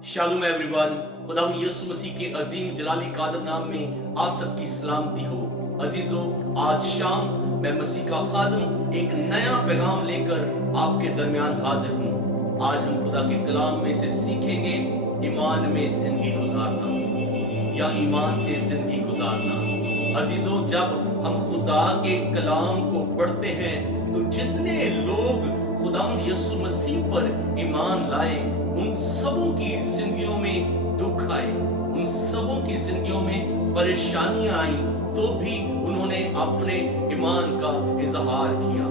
शालूम everyone, खुदा यीशु मसीह के अजीम जलाली कादर नाम में आप सबकी सलामती हो। अजीजों, आज शाम मैं मसीह का खादम एक नया पैगाम लेकर आपके दरमियान हाजिर हूँ। आज हम खुदा के कलाम में से सीखेंगे ईमान में जिंदगी गुजारना या ईमान से जिंदगी गुजारना। अजीजों, जब हम खुदा के कलाम को पढ़ते हैं तो जितने लोग खुदा यीशु मसीह पर ईमान लाए, उन सबों की जिंदगियों में दुख आए, उन सबों की जिंदगियों में परेशानियां आई, तो भी उन्होंने अपने ईमान का इजहार किया।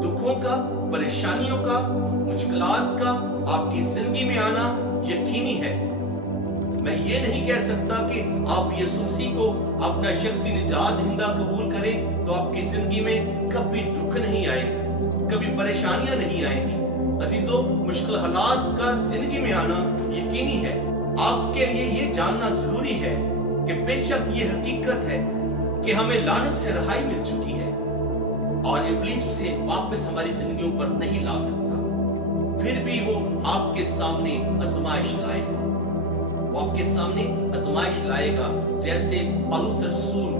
दुखों का, परेशानियों का, मुश्किलात का आपकी जिंदगी में आना यकीनी है। मैं ये नहीं कह सकता कि आप यीशु मसीह को अपना शख्सी निजात दहिंदा कबूल करें तो आपकी जिंदगी में कभी दुख नहीं आएगी, कभी परेशानियां नहीं आएंगी। अजीजों, मुश्किल हालात का जिंदगी में आना यकीनी है। आपके लिए ये जानना जरूरी है कि बेशक ये हकीकत है कि हमें लानत से रहाई मिल चुकी है और इब्लीस उसे वापस हमारी जिंदगियों पर नहीं ला सकता। फिर भी वो आपके सामने आजमाइश लाएगा, वो आपके सामने आजमाइश लाएगा, जैसे पौलुस रसूल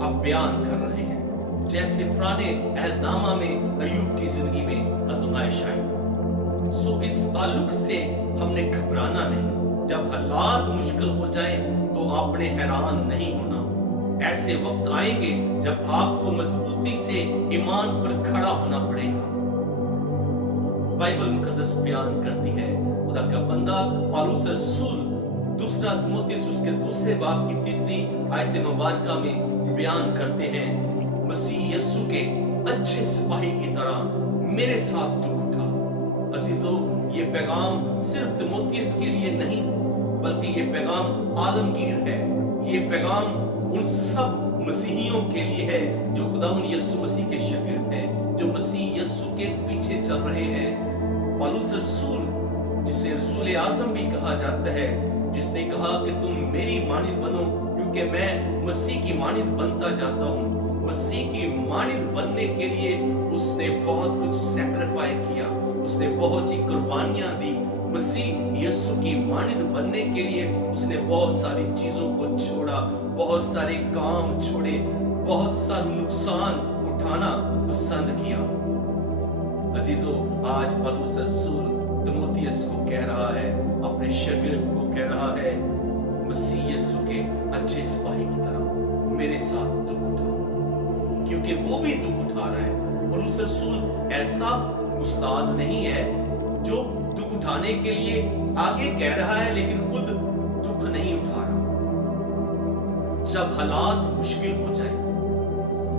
आप बयान कर रहे हैं, जैसे पुराने अहदनामा में अय्यूब की जिंदगी में आजमाइश आई। सो इस ताल्लुक से हमने घबराना नहीं। जब हालात मुश्किल हो जाएं तो आपने हैरान नहीं होना। ऐसे वक्त आएंगे जब आपको मजबूती से ईमान पर खड़ा होना पड़ेगा। बाइबल मुकद्दस बयान करती है, खुदा का बंदा पौलुस रसूल दूसरा तिमोथेयुस उसके दूसरे बाब की तीसरी आयत मुबारका में बयान करते हैं, मसीह यीशु के अच्छे सिपाही की तरह मेरे साथ दुख उठा। अजीजों, ये पैगाम सिर्फ तिमोथेयुस के लिए नहीं, बल्कि ये पैगाम आलमगीर है। ये पैगाम उन सब मसीहियों के लिए है जो खुदावंद यीशु मसीह के शागिर्द हैं, जो मसीह यीशु के पीछे चल रहे हैं। पौलुस रसूल, जिसे रसूल आजम भी कहा जाता है, जिसने कहा कि तुम मेरी मानिंद बनो क्योंकि मैं मसीह की मानिंद बनता जाता हूँ। मसीह की मानिंद बनने के लिए उसने बहुत कुछ सैक्रिफाइस किया, उसने बहुत सी कुर्बानियां दी। मसीह यीशु की मानिंद बनने के लिए उसने बहुत सारी चीजों को छोड़ा, बहुत सारे काम छोड़े, बहुत सा नुकसान उठाना पसंद किया। अजीजों, आज पौलुस रसूल तिमोथेयुस को कह रहा है, अपने शागिर्द को कह रहा है, मसीह यीशु के अच्छे सिपाही की तरह मेरे साथ दुख उठाओ, क्योंकि वो भी दुख उठा रहा है। पौलुस रसूल ऐसा उस्ताद नहीं है जो दुख उठाने के लिए आगे कह रहा है लेकिन खुद दुख नहीं उठा रहा। जब हालात मुश्किल हो जाए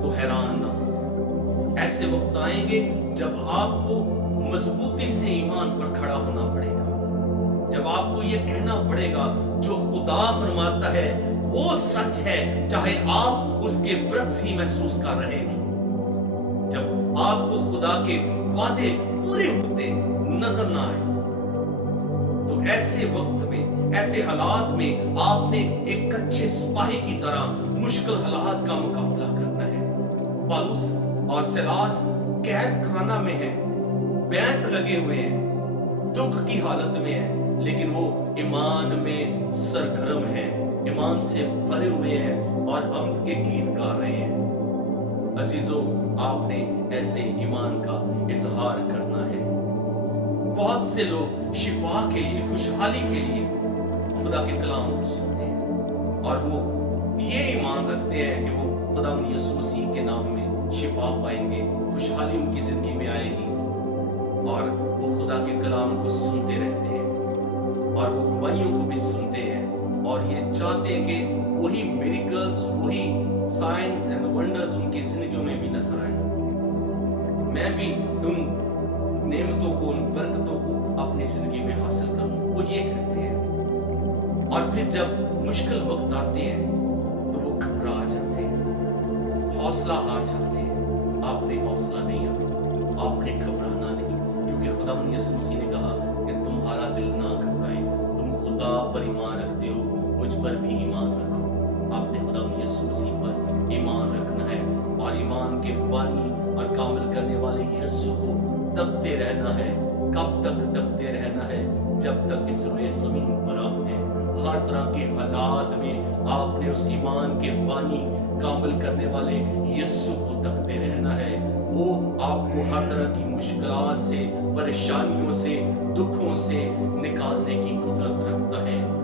तो हैरान ना हो। ऐसे वक्त आएंगे जब आपको मजबूती से ईमान पर खड़ा होना पड़ेगा, जब आपको यह कहना पड़ेगा जो खुदा फरमाता है वो सच है, चाहे आप उसके बरक्स ही महसूस कर रहे हो। जब आपको खुदा के वादे पूरे होते नजर ना आए तो ऐसे वक्त में, ऐसे हालात में आपने एक कच्चे सिपाही की तरह मुश्किल हालात का मुकाबला करना है। पौलुस और सिलास कैद खाना में है, बैंत लगे हुए हैं, दुख की हालत में है, लेकिन वो ईमान में सरगर्म है, ईमान से भरे हुए हैं और हम्द के गीत गा रहे हैं। अजीजों, आपने ऐसे ईमान का इजहार करना है। बहुत से लोग शिफा के लिए, खुशहाली के लिए खुदा के कलाम को सुनते हैं और वो ये ईमान रखते हैं कि वो खुदा यीशु मसीह के नाम में शिफा पाएंगे, खुशहाली उनकी जिंदगी में आएगी, और वो खुदा के कलाम को सुनते रहते हैं और वो गवाहियों को भी सुनते हैं और ये चाहते हैं कि वही मिरेकल्स, वही साइंस एंड वंडर्स उनकी जिंदगियों में भी नजर आए। मैं भी उन नेमतों को, उन बरकतों को अपनी जिंदगी में हासिल करूं, वो ये कहते हैं। और फिर जब मुश्किल वक्त आते हैं तो वो घबरा जाते हैं, हौसला हार जाते हैं। आपने हौसला नहीं हारा, आपने घबराना नहीं, क्योंकि खुदा यीशु मसीह ने कहा कि तुम्हारा दिल ना घबराए, तुम खुदा पर ईमान रखते हो, मुझ पर भी ईमान रखो। आपने खुदा यीशु मसीह पर ईमान रखना है और ईमान के बानी और कामिल करने वाले यीशु को तकते रहना है। कब तक तकते रहना है? اس روئے زمین پر آپ ہیں. ہر طرح کے حالات میں آپ نے اس ایمان کے بانی کامل کرنے والے یسوع کو تکتے رہنا ہے. وہ آپ کو ہر طرح کی مشکلات سے، پریشانیوں سے، دکھوں سے نکالنے کی قدرت رکھتا ہے.